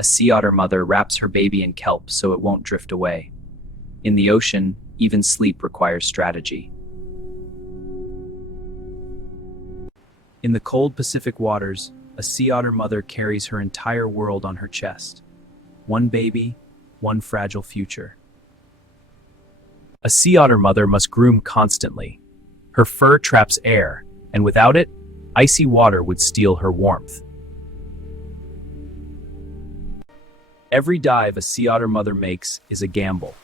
A sea otter mother wraps her baby in kelp so it won't drift away. In the ocean, even sleep requires strategy. In the cold Pacific waters, a sea otter mother carries her entire world on her chest. One baby, one fragile future. A sea otter mother must groom constantly. Her fur traps air, and without it, icy water would steal her warmth. Every dive a sea otter mother makes is a gamble.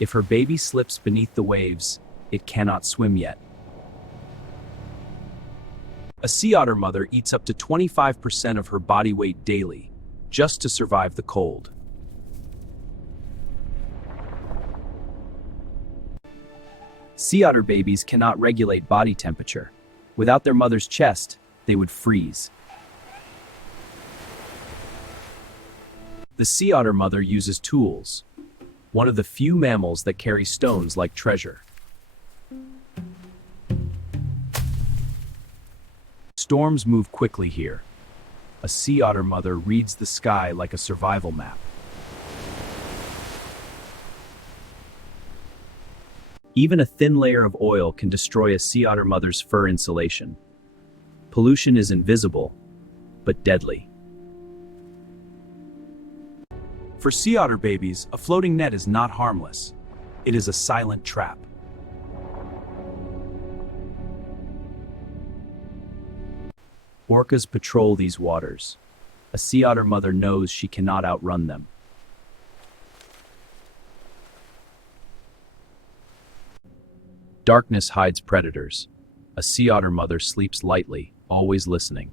If her baby slips beneath the waves, it cannot swim yet. A sea otter mother eats up to 25% of her body weight daily, just to survive the cold. Sea otter babies cannot regulate body temperature. Without their mother's chest, they would freeze. The sea otter mother uses tools, one of the few mammals that carry stones like treasure. Storms move quickly here. A sea otter mother reads the sky like a survival map. Even a thin layer of oil can destroy a sea otter mother's fur insulation. Pollution is invisible, but deadly. For sea otter babies, a floating net is not harmless. It is a silent trap. Orcas patrol these waters. A sea otter mother knows she cannot outrun them. Darkness hides predators. A sea otter mother sleeps lightly, always listening.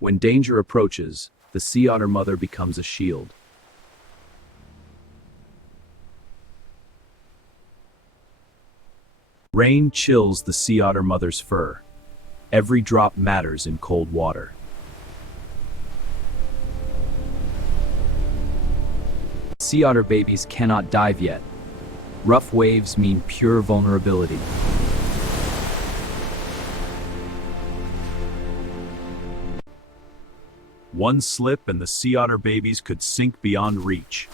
When danger approaches, the sea otter mother becomes a shield. Rain chills the sea otter mother's fur. Every drop matters in cold water. Sea otter babies cannot dive yet. Rough waves mean pure vulnerability. One slip and the sea otter babies could sink beyond reach.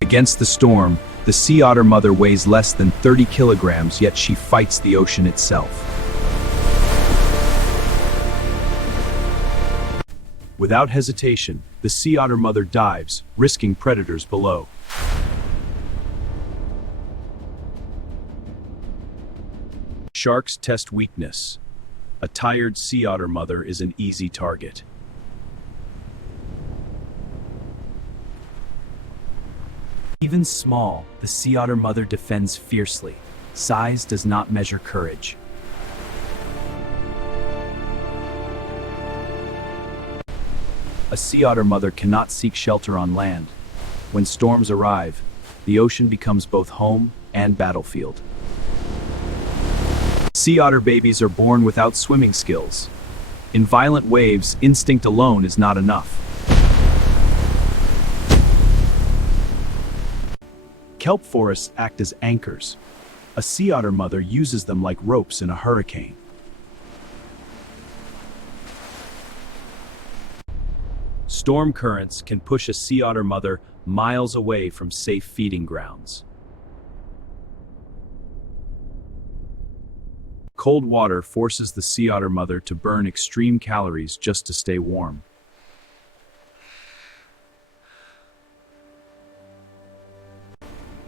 Against the storm, the sea otter mother weighs less than 30 kilograms, yet she fights the ocean itself. Without hesitation, the sea otter mother dives, risking predators below. Sharks test weakness. A tired sea otter mother is an easy target. Even small, the sea otter mother defends fiercely. Size does not measure courage. A sea otter mother cannot seek shelter on land. When storms arrive, the ocean becomes both home and battlefield. Sea otter babies are born without swimming skills. In violent waves, instinct alone is not enough. Kelp forests act as anchors. A sea otter mother uses them like ropes in a hurricane. Storm currents can push a sea otter mother miles away from safe feeding grounds. Cold water forces the sea otter mother to burn extreme calories just to stay warm.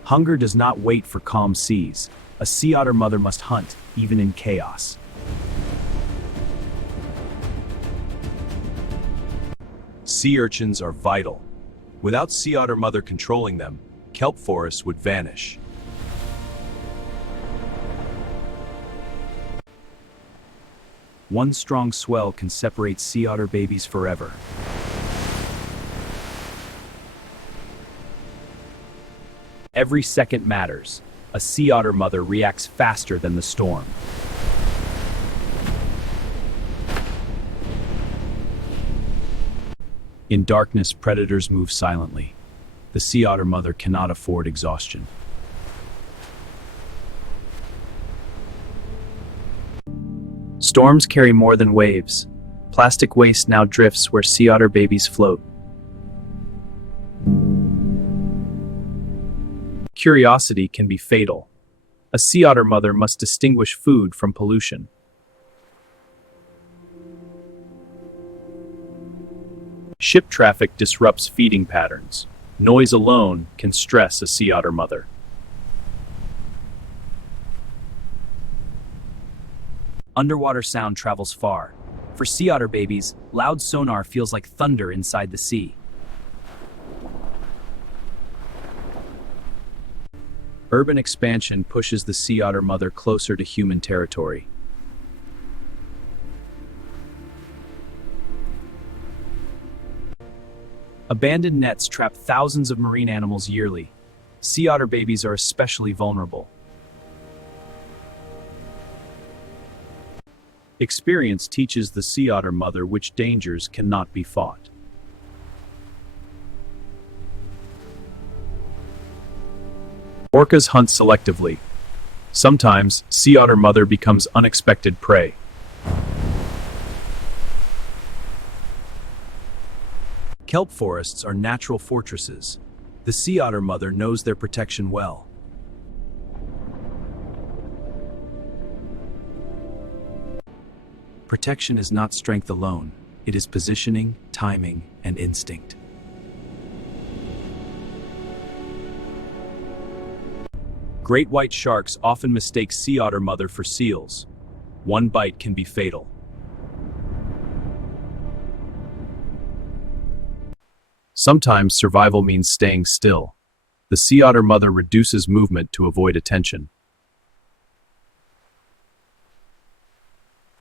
Hunger does not wait for calm seas. A sea otter mother must hunt, even in chaos. Sea urchins are vital. Without sea otter mother controlling them, kelp forests would vanish. One strong swell can separate sea otter babies forever. Every second matters. A sea otter mother reacts faster than the storm. In darkness, predators move silently. The sea otter mother cannot afford exhaustion. Storms carry more than waves. Plastic waste now drifts where sea otter babies float. Curiosity can be fatal. A sea otter mother must distinguish food from pollution. Ship traffic disrupts feeding patterns. Noise alone can stress a sea otter mother. Underwater sound travels far. For sea otter babies, loud sonar feels like thunder inside the sea. Urban expansion pushes the sea otter mother closer to human territory. Abandoned nets trap thousands of marine animals yearly. Sea otter babies are especially vulnerable. Experience teaches the sea otter mother which dangers cannot be fought. Orcas hunt selectively. Sometimes, sea otter mother becomes unexpected prey. Kelp forests are natural fortresses. The sea otter mother knows their protection well. Protection is not strength alone. It is positioning, timing, and instinct. Great white sharks often mistake sea otter mother for seals. One bite can be fatal. Sometimes survival means staying still. The sea otter mother reduces movement to avoid attention.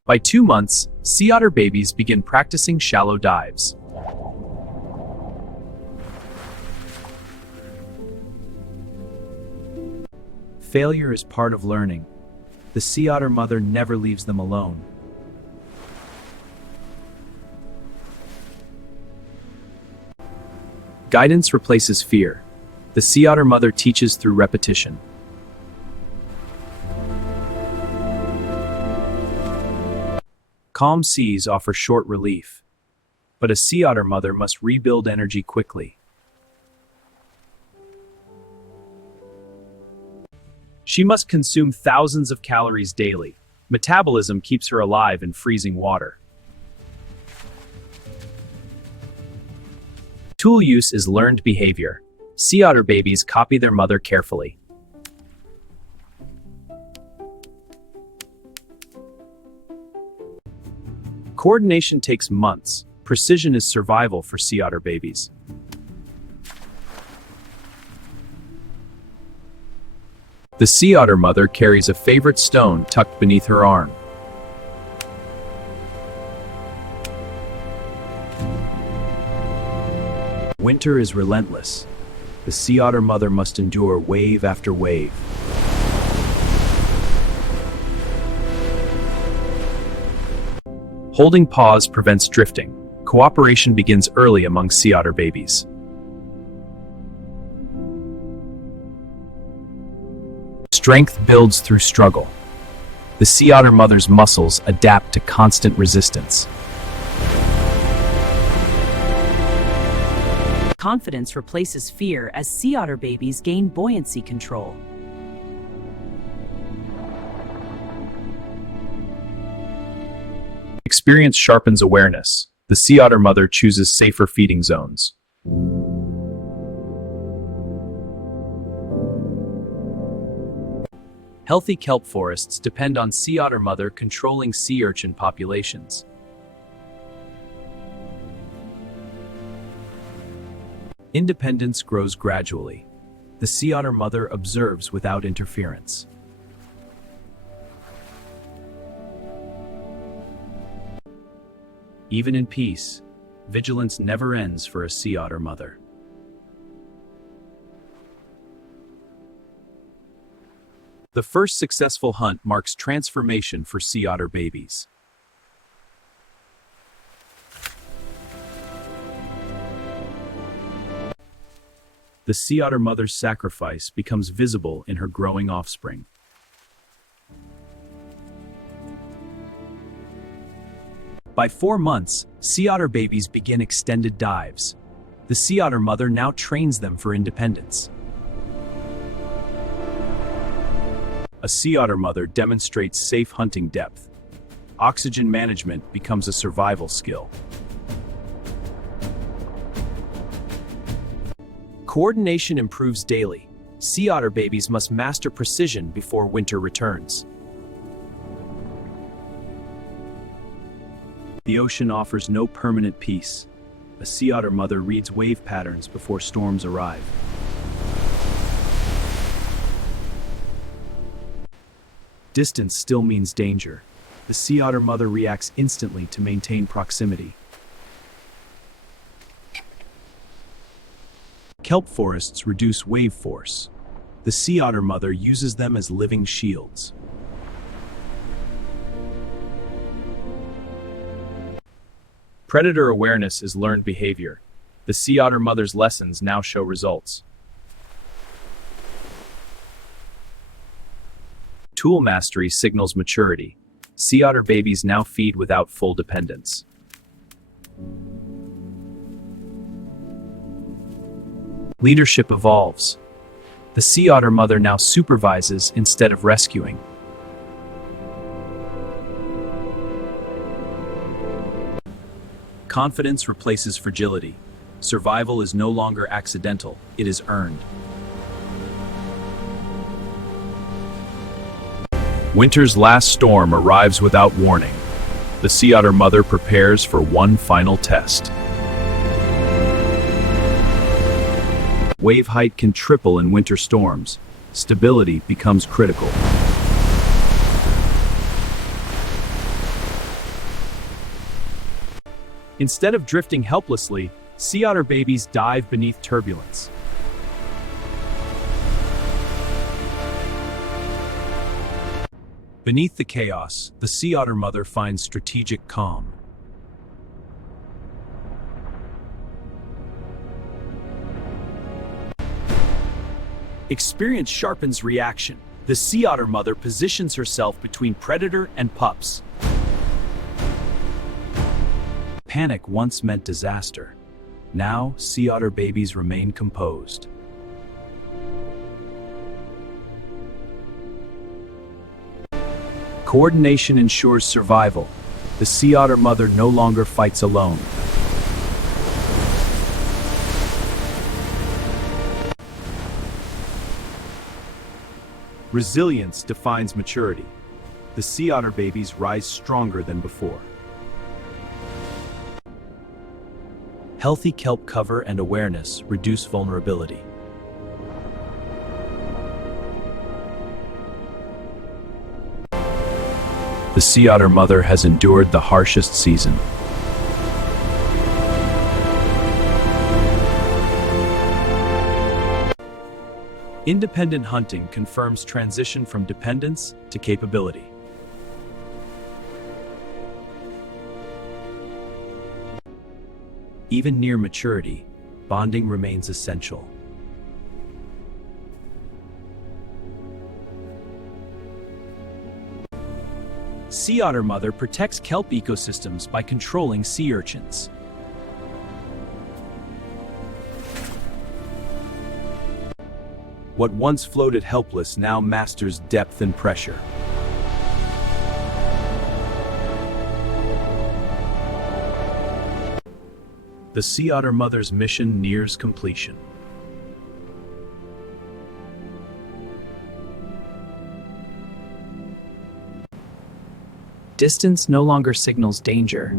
By 2 months, sea otter babies begin practicing shallow dives. Failure is part of learning. The sea otter mother never leaves them alone. Guidance replaces fear. The sea otter mother teaches through repetition. Calm seas offer short relief, but a sea otter mother must rebuild energy quickly. She must consume thousands of calories daily. Metabolism keeps her alive in freezing water. Tool use is learned behavior. Sea otter babies copy their mother carefully. Coordination takes months. Precision is survival for sea otter babies. The sea otter mother carries a favorite stone tucked beneath her arm. Winter is relentless. The sea otter mother must endure wave after wave. Holding pause prevents drifting. Cooperation begins early among sea otter babies. Strength builds through struggle. The sea otter mother's muscles adapt to constant resistance. Confidence replaces fear as sea otter babies gain buoyancy control. Experience sharpens awareness. The sea otter mother chooses safer feeding zones. Healthy kelp forests depend on sea otter mother controlling sea urchin populations. Independence grows gradually. The sea otter mother observes without interference. Even in peace, vigilance never ends for a sea otter mother. The first successful hunt marks transformation for sea otter babies. The sea otter mother's sacrifice becomes visible in her growing offspring. By 4 months, sea otter babies begin extended dives. The sea otter mother now trains them for independence. A sea otter mother demonstrates safe hunting depth. Oxygen management becomes a survival skill. Coordination improves daily. Sea otter babies must master precision before winter returns. The ocean offers no permanent peace. A sea otter mother reads wave patterns before storms arrive. Distance still means danger. The sea otter mother reacts instantly to maintain proximity. Kelp forests reduce wave force. The sea otter mother uses them as living shields. Predator awareness is learned behavior. The sea otter mother's lessons now show results. Tool mastery signals maturity. Sea otter babies now feed without full dependence. Leadership evolves. The sea otter mother now supervises instead of rescuing. Confidence replaces fragility. Survival is no longer accidental, it is earned. Winter's last storm arrives without warning. The sea otter mother prepares for one final test. Wave height can triple in winter storms. Stability becomes critical. Instead of drifting helplessly, sea otter babies dive beneath turbulence. Beneath the chaos, the sea otter mother finds strategic calm. Experience sharpens reaction. The sea otter mother positions herself between predator and pups. Panic once meant disaster. Now, sea otter babies remain composed. Coordination ensures survival. The sea otter mother no longer fights alone. Resilience defines maturity. The sea otter babies rise stronger than before. Healthy kelp cover and awareness reduce vulnerability. The sea otter mother has endured the harshest season. Independent hunting confirms transition from dependence to capability. Even near maturity, bonding remains essential. Sea otter mother protects kelp ecosystems by controlling sea urchins. What once floated helpless now masters depth and pressure. The sea otter mother's mission nears completion. Distance no longer signals danger,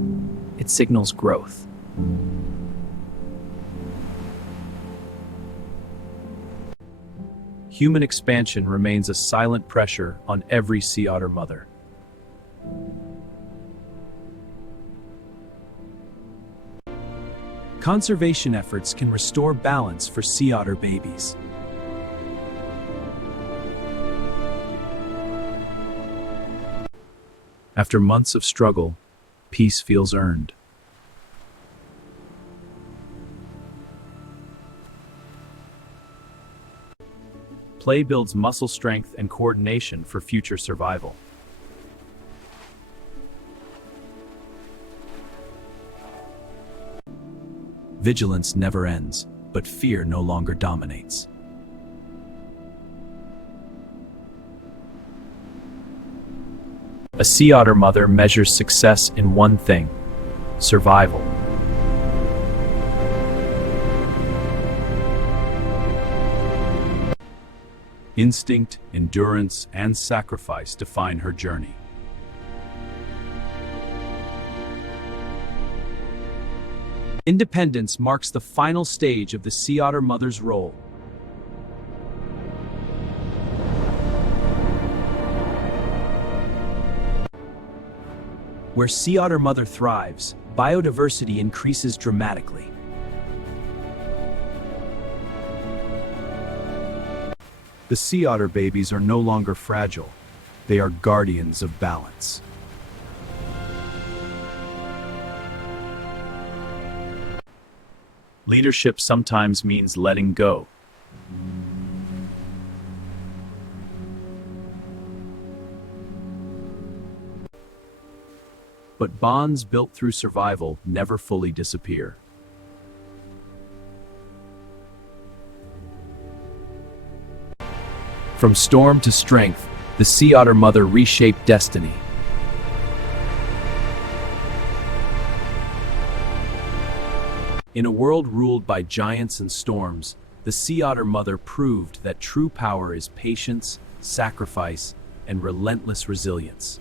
it signals growth. Human expansion remains a silent pressure on every sea otter mother. Conservation efforts can restore balance for sea otter babies. After months of struggle, peace feels earned. Play builds muscle strength and coordination for future survival. Vigilance never ends, but fear no longer dominates. A sea otter mother measures success in one thing: survival. Instinct, endurance, and sacrifice define her journey. Independence marks the final stage of the sea otter mother's role. Where sea otter mother thrives, biodiversity increases dramatically. The sea otter babies are no longer fragile. They are guardians of balance. Leadership sometimes means letting go. But bonds built through survival never fully disappear. From storm to strength, the sea otter mother reshaped destiny. In a world ruled by giants and storms, the sea otter mother proved that true power is patience, sacrifice, and relentless resilience.